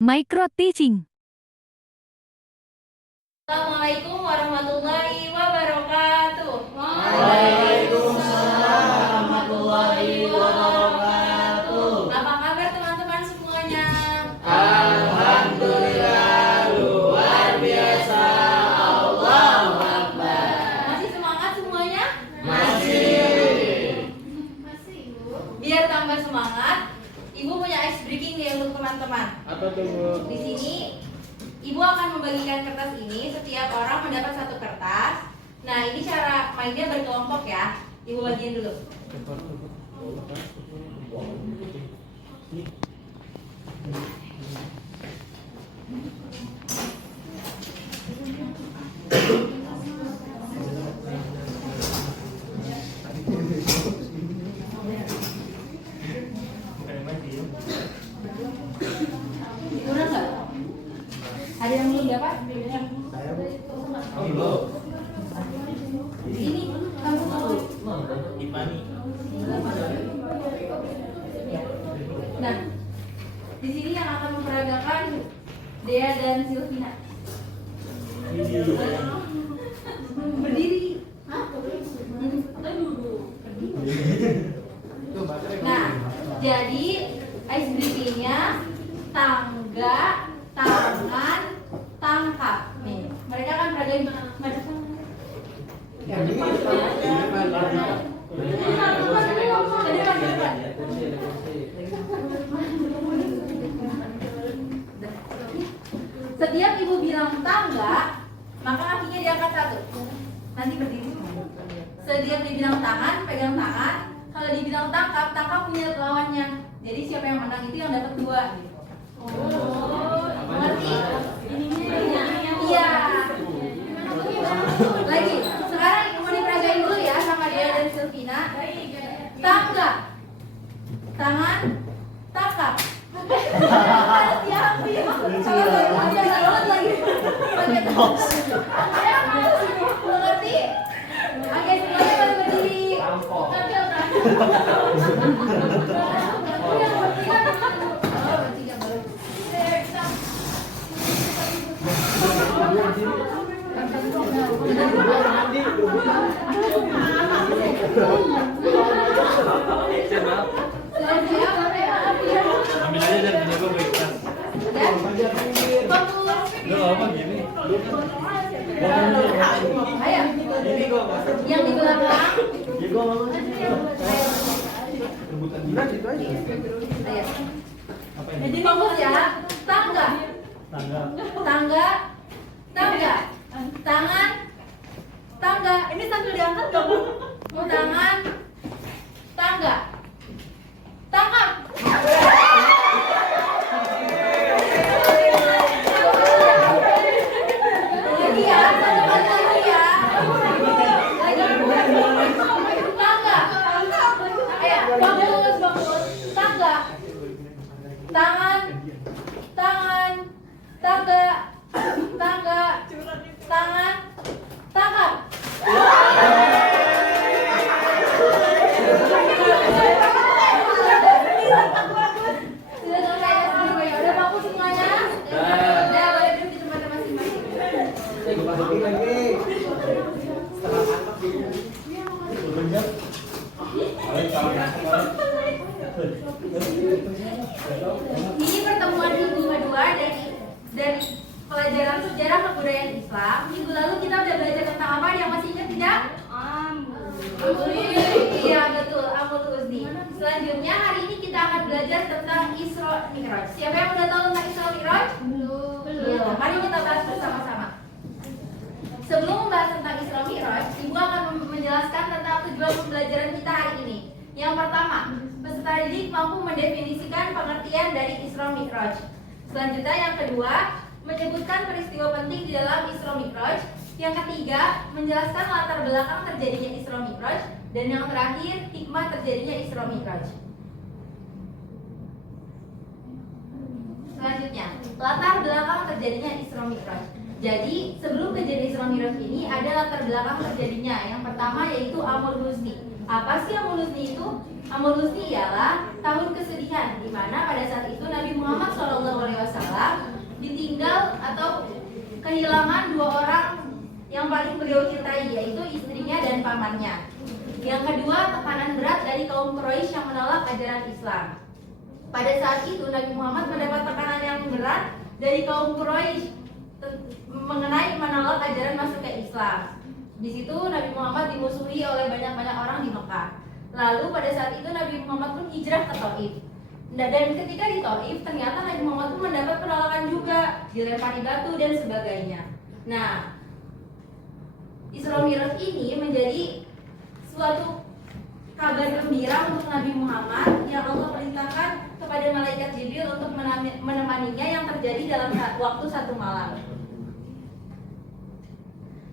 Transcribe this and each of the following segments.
Micro Teaching. Assalamualaikum warahmatullahi wabarakatuh. Waalaikumsalam warahmatullahi wabarakatuh. Apa kabar teman-teman semuanya? Alhamdulillah, luar biasa. Allahu Akbar. Masih semangat semuanya? Masih. Biar tambah semangat, Ibu punya ice breaking nih untuk teman-teman. Apa tuh, Bu? Di sini Ibu akan membagikan kertas ini, setiap orang mendapat satu kertas. Nah, ini cara mainnya berkelompok ya. Ibu bagiin dulu. Kurang nggak? Ada yang belum dapat? Ini kamu mau? Nah, di sini yang akan memperagakan Dea dan Silvina. Berdiri. Hah? Nah, jadi ice breaking-nya tangga, tangan, tangkap. Nih, mereka kan peragain Setiap ibu bilang tangga, maka kakinya diangkat satu. Nanti berdiri. Setiap dibilang tangan, pegang tangan. Kalau dibilang tangkap, tangkap punya lawannya. Jadi siapa yang menang itu yang dapat dua. Mengerti? Iya. Lagi. Sekarang mau diperagain dulu ya sama Dea dan Silvina. Tangga, tangan, tangkap. Siapa ya? Kalau lagi. Mengerti? Oke, semuanya pada berdiri. Ambil aja dan punya gue berikan. Lu apa gini? Ayo, Ini gue masuk. yang di belakang. Ya gue mau. Rebutan berat itu aja. Ayo. Apa ini? Jadi fokus ya. Tangga, Tangga. tangga, tangga, tangan, tangga. Ini sambil diangkat dong. Tangan, tangga, tangkap. Lagi ya, satu kali lagi ya. Lagi. Tangga. Ayo, bagus, bagus. Tangga. Tangan, tangan, tangga, tangga, tangan, tangkap. Sudah selesai ya semuanya? Udah bagus semuanya? Udah, boleh duduk di tempat masing-masing. Gue masukin lagi. Setengah tangkap gitu. Bener. Ini pertemuan minggu kedua dari pelajaran sejarah kebudayaan Islam. Minggu lalu kita udah belajar tentang apa? Yang masih ingat tidak? Iya betul, Amul Uzni. Selanjutnya hari ini kita akan belajar tentang Isra Mi'raj. Siapa yang udah tahu tentang Isra Mi'raj? Belum. Mari kita bahas bersama-sama. Sebelum membahas tentang Isra Mi'raj, Ibu akan menjelaskan tentang tujuan pembelajaran kita hari ini. Yang pertama, peserta didik mampu mendefinisikan pengertian dari Isra Mi'raj. Selanjutnya yang kedua, menyebutkan peristiwa penting di dalam Isra Mi'raj. Yang ketiga, menjelaskan latar belakang terjadinya Isra Mi'raj. Dan yang terakhir, hikmah terjadinya Isra Mi'raj. Selanjutnya, latar belakang terjadinya Isra Mi'raj. Jadi, sebelum kejadian Isra Mi'raj ini ada latar belakang terjadinya. Yang pertama yaitu Amul Husni. Apa sih Amul Husni itu? Amul Husni ialah tahun kesedihan, di mana pada saat itu Nabi Muhammad SAW kehilangan dua orang yang paling beliau cintai, yaitu istrinya dan pamannya. Yang kedua, tekanan berat dari kaum Quraisy yang menolak ajaran Islam. Pada saat itu Nabi Muhammad mendapat tekanan yang berat dari kaum Quraisy mengenai menolak ajaran masuk ke Islam. Di situ Nabi Muhammad dimusuhi oleh banyak orang di Mekah. Lalu pada saat itu Nabi Muhammad pun hijrah ke Taif. Dan ketika di Taif ternyata Nabi Muhammad pun mendapat penolakan juga, dilempari batu dan sebagainya. Nah, Isra Mi'raj ini menjadi suatu kabar gembira untuk Nabi Muhammad yang Allah perintahkan kepada malaikat Jibril untuk menemaninya yang terjadi dalam waktu satu malam.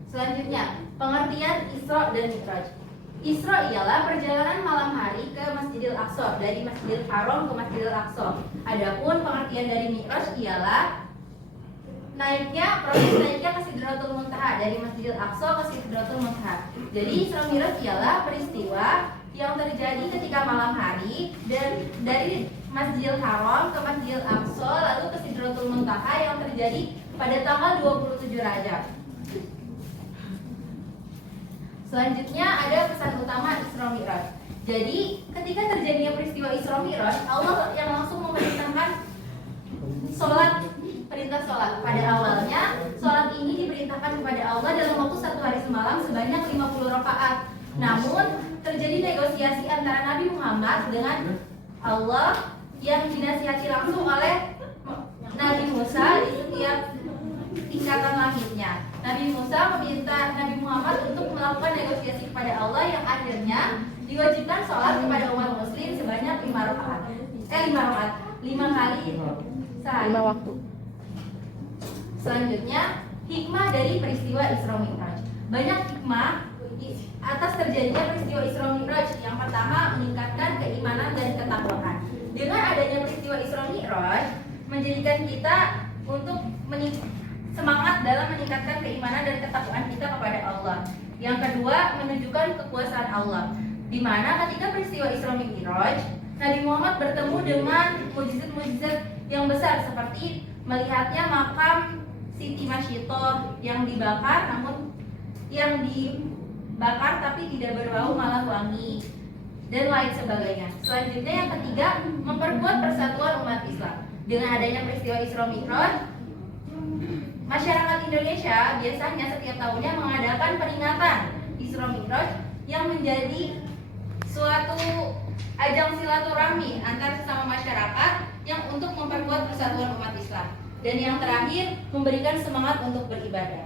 Selanjutnya, pengertian Isra dan Mi'raj. Isra ialah perjalanan malam hari ke Masjidil Aqsa, dari Masjidil Haram ke Masjidil Aqsa. Adapun pengertian dari Mi'raj ialah proses naiknya ke Sidratul Muntaha, dari Masjidil Aqsa ke Sidratul Muntaha. Jadi Isra Mi'raj ialah peristiwa yang terjadi ketika malam hari dan dari Masjidil Haram ke Masjidil Aqsa lalu ke Sidratul Muntaha yang terjadi pada tanggal 27 Rajab. Selanjutnya ada pesan utama Isra Mi'raj. Jadi ketika terjadinya peristiwa Isra Mi'raj, Allah yang langsung memerintahkan perintah sholat. Pada awalnya, sholat ini diperintahkan kepada Allah dalam waktu 1 hari semalam sebanyak 50 rakaat. Namun terjadi negosiasi antara Nabi Muhammad dengan Allah yang dinasihati langsung oleh Nabi Musa di setiap tingkatan langitnya. Nabi Musa meminta Nabi Muhammad untuk melakukan negosiasi kepada Allah yang akhirnya diwajibkan sholat kepada umat muslim sebanyak 5 kali sehari. 5 waktu. Selanjutnya, hikmah dari peristiwa Isra Mi'raj. Banyak hikmah atas terjadinya peristiwa Isra Mi'raj. Yang pertama, meningkatkan keimanan dan ketakwaan. Dengan adanya peristiwa Isra Mi'raj, menjadikan kita untuk semangat dalam meningkatkan keimanan dan ketakwaan kita kepada Allah. Yang kedua, menunjukkan kekuasaan Allah. Di mana ketika peristiwa Isra Mi'raj, Nabi Muhammad bertemu dengan mukjizat-mukjizat yang besar seperti melihatnya makam Siti Masyitoh yang dibakar, namun yang dibakar tapi tidak berbau malah wangi dan lain sebagainya. Selanjutnya yang ketiga, memperkuat persatuan umat Islam. Dengan adanya peristiwa Isra Mi'raj, masyarakat Indonesia biasanya setiap tahunnya mengadakan peringatan Isra Mi'raj yang menjadi suatu ajang silaturahmi antar sesama masyarakat yang untuk memperkuat persatuan umat Islam. Dan yang terakhir, memberikan semangat untuk beribadah.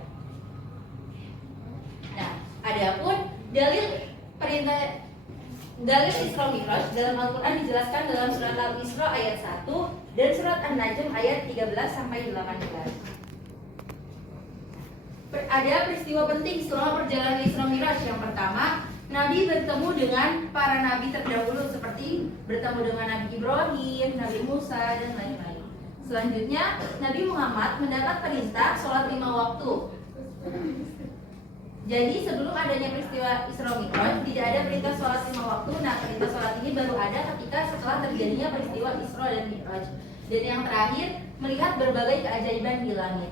Nah, adapun dalil Isra Mi'raj dalam Al-Quran dijelaskan dalam surat Al-Isra ayat 1 dan surat An-Najm ayat 13 sampai 18. Ada peristiwa penting selama perjalanan Isra Mi'raj. Yang pertama, Nabi bertemu dengan para nabi terdahulu seperti bertemu dengan Nabi Ibrahim, Nabi Musa, dan lain-lain. Selanjutnya, Nabi Muhammad mendapat perintah sholat 5 waktu. Jadi sebelum adanya peristiwa Isra Mi'raj tidak ada perintah sholat 5 waktu. Nah, perintah sholat ini baru ada ketika setelah terjadinya peristiwa Isra dan Mi'raj. Dan yang terakhir, melihat berbagai keajaiban di langit.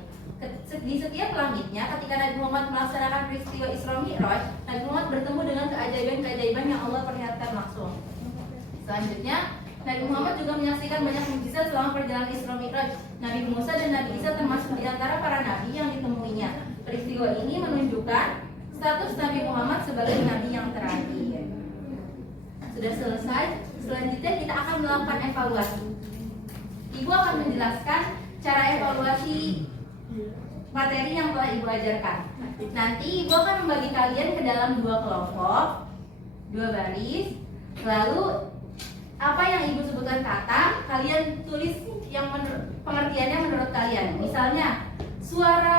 Di setiap langitnya, ketika Nabi Muhammad melaksanakan peristiwa Isra Mi'raj, Nabi Muhammad bertemu dengan keajaiban-keajaiban yang Allah perlihatkan langsung. Selanjutnya, Nabi Muhammad juga menyaksikan banyak mukjizat selama perjalanan Isra Mi'raj. Nabi Musa dan Nabi Isa termasuk di antara para nabi yang ditemuinya. Peristiwa ini menunjukkan status Nabi Muhammad sebagai nabi yang terakhir. Sudah selesai. Selanjutnya kita akan melakukan evaluasi. Ibu akan menjelaskan cara evaluasi materi yang telah Ibu ajarkan. Nanti Ibu akan membagi kalian ke dalam 2 kelompok, 2 baris. Lalu apa yang Ibu sebutkan kata, kalian tulis yang pengertiannya menurut kalian. Misalnya, suara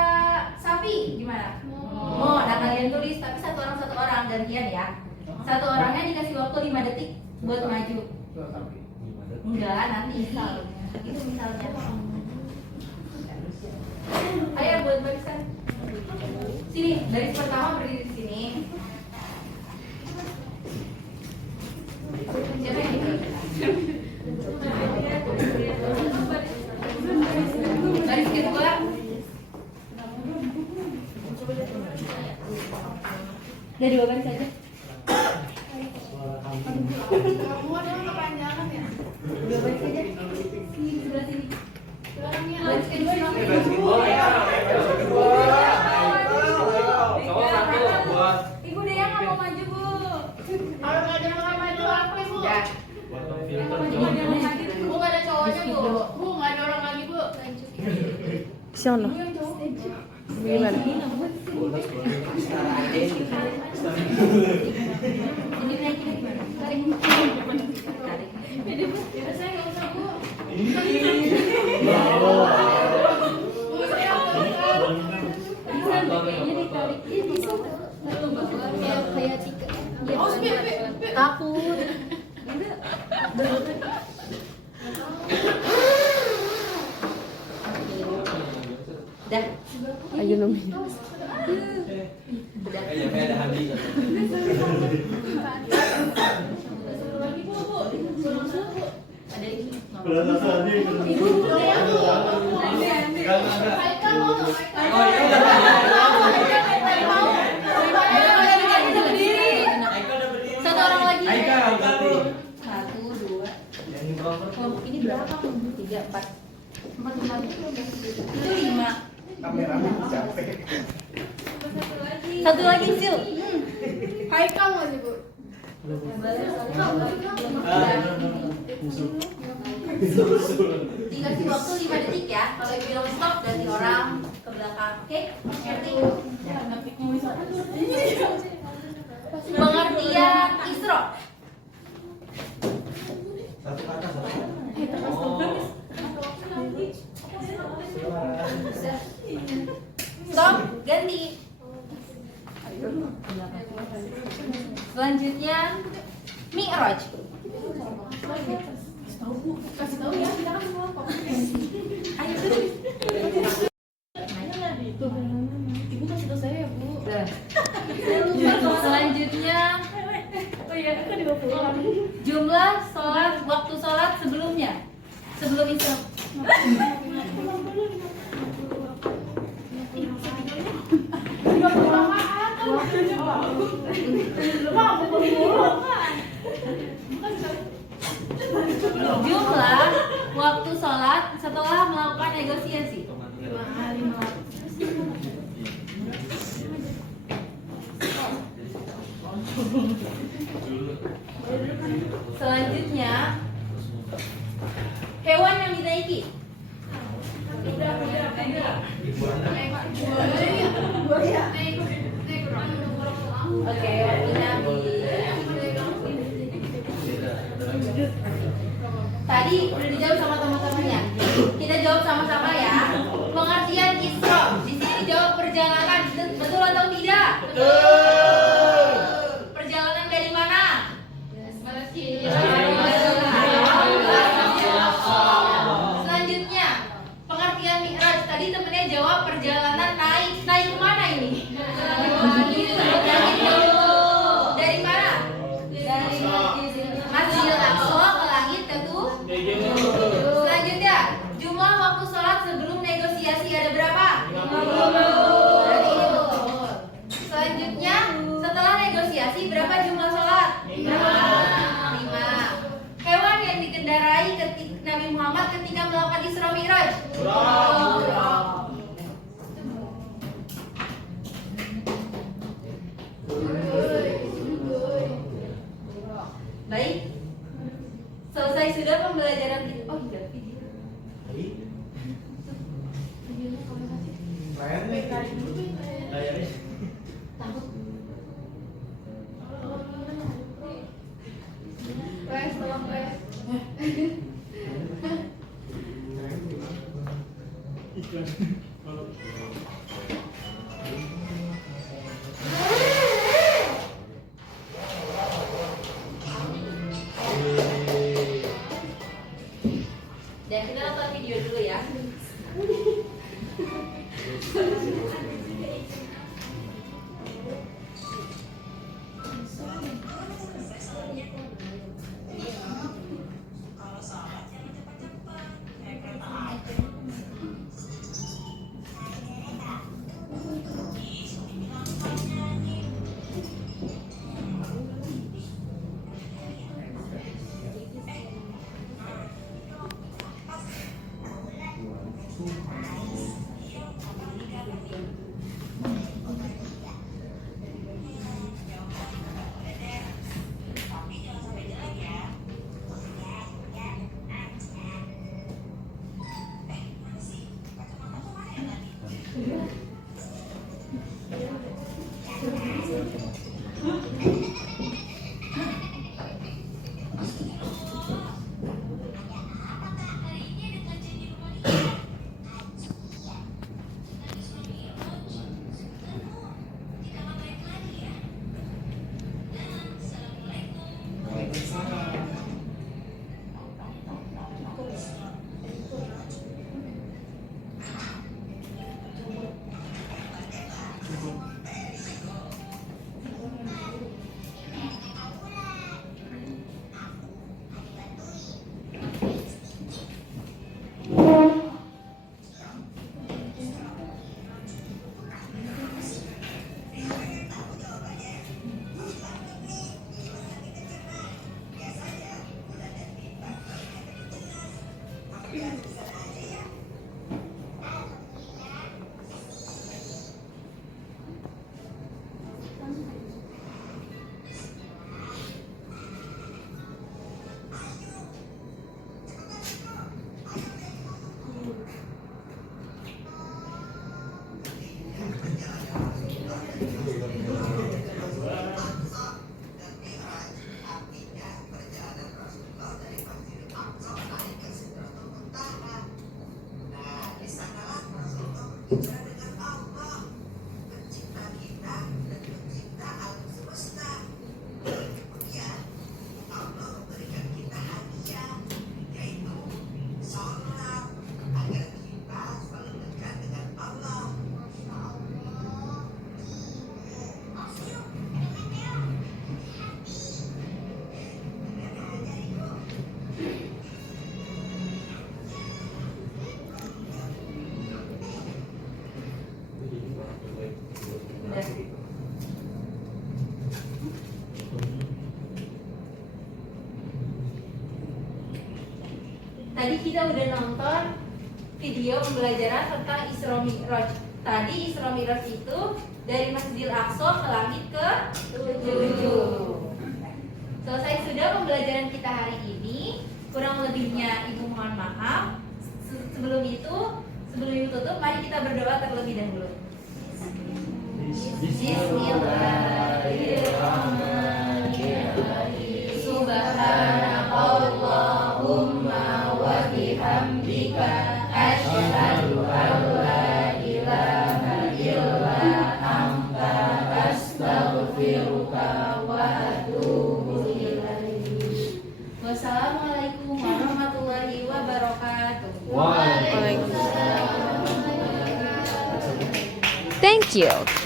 sapi gimana? Mo. Nah, kalian tulis, tapi satu orang gantian ya. Satu orangnya dikasih waktu 5 detik buat maju. Enggak, nanti itu misalnya. Ayo buat barisan. Sini, baris pertama berdiri di sini. Siapa yang baris kedua. Dari 2 baris aja. Suara kamu. Kamu ada kepanjangan ya? 2 baris aja. Sini sebelah sini. Orangnya Baris kedua ini. Ibu Dea nggak mau maju, Bu. kalau nggak ada orang maju apa ibu? Ya. Bu nggak ada cowoknya bu. Bu nggak ada orang lagi bu. Sono. Gimana? Ini naikin gimana? Tarik. Tarik. Jadi bu, saya nggak usah bu. Bravo. Bu saya nggak usah. Kayaknya ditarik. Ini bisa. Kayak tiga. Oh, Takut. Dah. Ayo nunggu. Udah. Kayak ada Hadi. Lagi bu bu. Ada ini. Berat tadi. Haikal mau nggak? Haikal. Oh iya udah. Satu orang lagi. Haikal. 1, 2. Yang di bawah. Kelompok ini berapa? 3, 4. 4, 5. Itu 5. Kameramen capek. Satu lagi, Sil. Haikal masih bu. Dikasih waktu 5 detik ya. Kalau bilang stop, ganti orang ke belakang. Oke? Ngerti? Pengertian Isra. Satu kata satu. Stop, ganti. Selanjutnya Mi'raj. Kasih tahu ya, kita kan semua kok. Ayo. Ibu kasih tahu saya ya bu. Selanjutnya Oh iya, aku dibawa pulang. jumlah sholat, waktu sholat sebelumnya. Sebelum Isra. Jumlah waktu sholat setelah melakukan negosiasi. Selanjutnya hewan yang dinaiki. Oke, waktunya tadi udah dijawab sama teman-temannya. Kita jawab sama-sama ya. Pengertian Isra. Di sini jawab perjalanan. Betul atau tidak? Betul. Perjalanan dari mana? Selanjutnya, pengertian Mi'raj. Tadi temennya jawab perjalanan naik. Naik kemana ini? Dari mana? Dari Masjidil Aqsa ke langit tentu. Selanjutnya, jumlah waktu sholat sebelum negosiasi ada berapa? 50. Selanjutnya, setelah negosiasi berapa jumlah sholat? 5. Hewan yang dikendarai ketika Nabi Muhammad ketika melakukan Isra Mi'raj? Baik. Selesai sudah pembelajaran kita. Oh iya, video. Layarnya. Takut. Pres, tolong pres. Iklan. Kalau Dan kita nonton video dulu ya. Tadi kita udah nonton video pembelajaran tentang Isra Mi'raj. Tadi Isra Mi'raj itu dari Masjidil Aqsa ke langit ke 7. Selesai sudah pembelajaran kita hari ini. Kurang lebihnya Ibu mohon maaf. Sebelum itu tutup, mari kita berdoa terlebih dahulu. Bismillahirrahmanirrahim. Subhanakallahumma wa bihamdika asyhadu an la ilaha illa anta astaghfiruka wa atubu ilaik. Wassalamualaikum warahmatullahi wabarakatuh. Thank you.